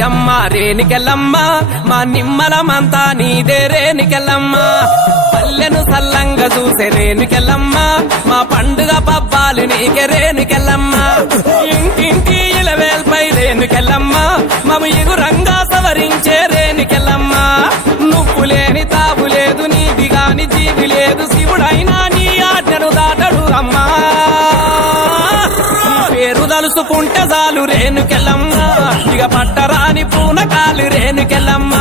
యమ్మ రేణుకెళ్ళమ్మ మా నిమ్మలమంతా నీదే రేణుకెళ్ళమ్మ పల్లెను సల్లంగా చూసే రేణుకెళ్ళమ్మ మా పండుగ పబ్బాలు నీకే రేణుకెళ్ళమ్మ ఇంటింటి ఇలవేల్పై రేణుకెళ్ళమ్మ మము ఎగురంగా సవరించే రేణుకెళ్ళమ్మ నువ్వు లేని తావు లేదు నీది గాని జీవి లేదు శివుడైనా నీ ఆజ్ఞను దాటడు అమ్మా పేరు తలుసుకుంటే చాలు రేణుకెళ్ళమ్మ ఇక పట్టరాని పూనకాలు రేణుకెళ్ళమ్మ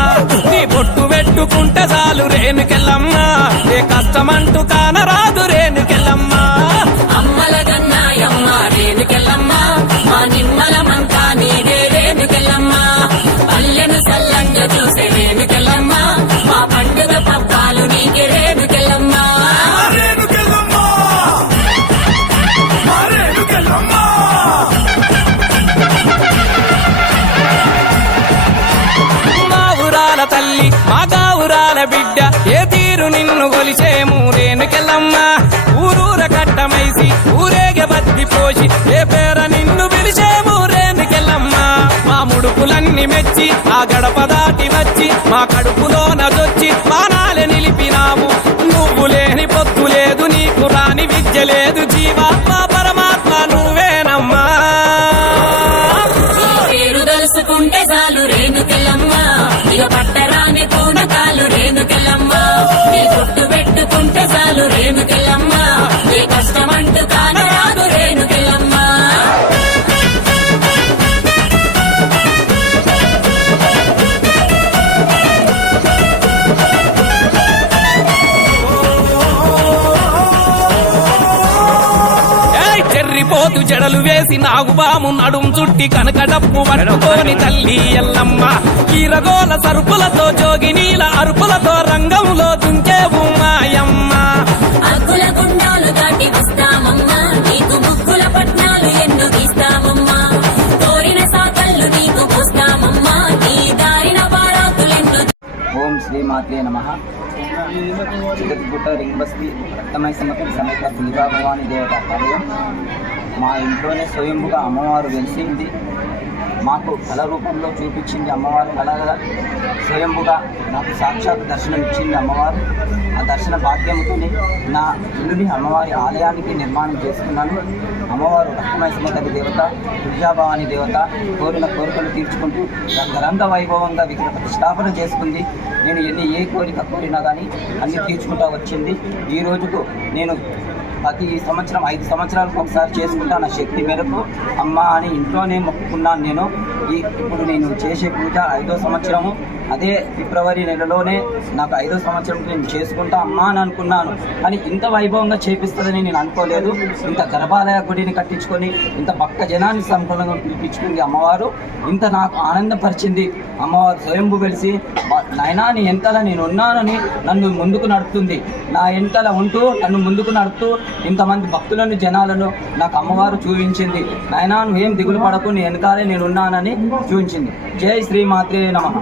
నీ బొట్టు పెట్టుకుంటే చాలు రేణుకెళ్ళమ్మ ఏ కష్టమంటూ కానరాదు రేణుకెళ్ళమ్మ అమ్మల గన్నాయమ్మ రేణుకెళ్ళమ్మ మా నిమ్మలమంతా నీదే రేణుకెళ్ళమ్మ పల్లెను సల్లంగా చూసే రేణుకెళ్ళమ్మ మా పండుగ పబ్బాలు నీకే రేణుకెళ్ళమ్మ తల్లి మా గావురాల బిడ్డ ఏ తీరు నిన్ను కొలిచేము రేణుకెళ్ళమ్మ ఊరూర కట్టమైసి ఊరేగ బద్ది పోసి ఏ పేర నిన్ను పిలిచేము రేణుకెళ్ళమ్మ మా ముడుపులన్నీ మెచ్చి ఆ గడప దాటి వచ్చి మా కడుపులో నదొచ్చి బాణాలు నిలిపినాము నువ్వు లేని పొత్తు లేదు నీకు రాని విద్య లేదు జీవాత్మ పరమాత్మ నువ్వేనమ్మా పేరు తలుసుకుంటే చాలు రేణుకెళ్ళమ్మ ఇక పట్టరాని పూనకాలు రేణుకెళ్ళమ్మ నీ బొట్టు పెట్టుకుంటే చాలు రేణుకెళ్ళమ్మ ఏ కష్టమంటూ కానరాదు రేణుకెళ్ళమ్మ చెర్రిపోతు జడలు వేసి నాగుబాము నడుం చుట్టి కనకడప్పు పట్టుకోని తల్లి ఎల్లమ్మ కీరగోల సరుపులతో జోగినీల అరుపులతో రంగంలో దుంకేవు మాయమ్మ అగ్గుల గుండాలు దాటి వస్తామమ్మా నీకు ముగ్గుల పట్నాలు ఎన్ను గీస్తామమ్మా కోరిన సాకళ్ళు నీకు పోస్తామమ్మా నీ దారిన బారాతులెన్ను. ఓం శ్రీ మాత్రే నమః. చిత్తగుట్ట రింగ్ బస్తీ రక్తమయ సమతం సమేత దుర్గా భవాని దేవత ఆలయం. మా ఇంట్లోనే స్వయంభుగా అమ్మవారు వెలిసింది. మాకు కళ రూపంలో చూపించింది అమ్మవారు. కళగా స్వయంభుగా నాకు సాక్షాత్ దర్శనం ఇచ్చింది అమ్మవారు. ఆ దర్శన భాగ్యంతోనే నా ఇల్లుని అమ్మవారి ఆలయానికి నిర్మాణం చేసుకున్నాను. అమ్మవారు రక్తమయ సమత దేవత దుర్గాభవాని దేవత కోరిన కోరికలు తీర్చుకుంటూ రంగరంగ వైభవంగా విగ్రహ ప్రతిష్టాపన చేసుకుంది. నేను ఏ కోరిక కోరినా కానీ అన్ని తీర్చుకుంటూ వచ్చింది. ఈ రోజుకు నేను ప్రతి సంవత్సరం 5 సంవత్సరాలకు ఒకసారి చేసుకుంటా నా శక్తి మేరకు అమ్మ అని ఇంట్లోనే మొక్కుకున్నాను. నేను ఇప్పుడు నేను చేసే పూజ 5వ సంవత్సరము. అదే ఫిబ్రవరి నెలలోనే నాకు 5వ సంవత్సరం నేను చేసుకుంటా అమ్మ అని అనుకున్నాను. కానీ ఇంత వైభవంగా చేపిస్తుందని నేను అనుకోలేదు. ఇంత గర్భాలయ గుడిని కట్టించుకొని ఇంత భక్త జనాన్ని సంపూర్ణంగా పిలిపించుకుంది అమ్మవారు. ఇంత నాకు ఆనందపరిచింది అమ్మవారు. స్వయంభూ వెలిసి నాయనా నీ ఎంతలా నేను ఉన్నానని నన్ను ముందుకు నడుపుతుంది. నా ఎంతలా ఉంటూ నన్ను ముందుకు నడుపుతూ ఇంతమంది భక్తులను జనాలను నాకు అమ్మవారు చూపించింది. నాయనా నువ్వేం దిగులు పడకు నీ వెనకాలే నేను ఉన్నానని చూపించింది. జై శ్రీ మాత్రే నమః.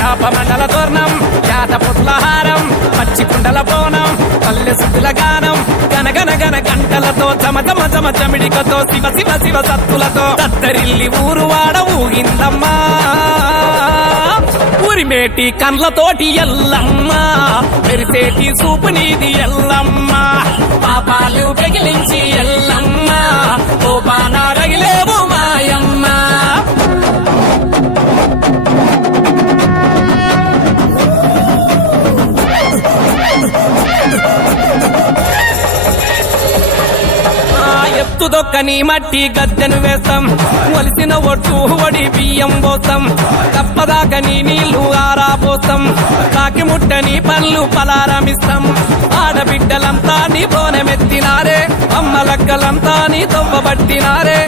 యాపమండల తోరణం యాత పుట్లహారం పచ్చి కుండల బోనం పల్లె సుద్దుల గానం గనగన గన గంటలతో చమ చమ చమ చమిడికతో శివ శివ శివ సత్తులతో దత్తరిల్లి ఊరు వాడ ఊగిందమ్మా ఊరిమేటి కండ్లతోటి ఎల్లమ్మ మెరిసేటి సూపు నీది ఎల్లమ్మ పాపాలు పెగిలించి ఎల్లమ్మ ఓ బానా రగిలేవు మాయమ్మ ఎత్తుదొక్కని మట్టి గద్దెను వేస్తాం వలిసిన ఒట్టు వడి బియ్యం పోస్తాం కప్పదాకని నీళ్లు ఆరాపోస్తాం కాకి ముట్టని పళ్ళు పలారమిస్తాం ఆడబిడ్డలంతా నీ బోనెమెత్తినారే అమ్మలక్కలంతా నీ తొవ్వబట్టినారే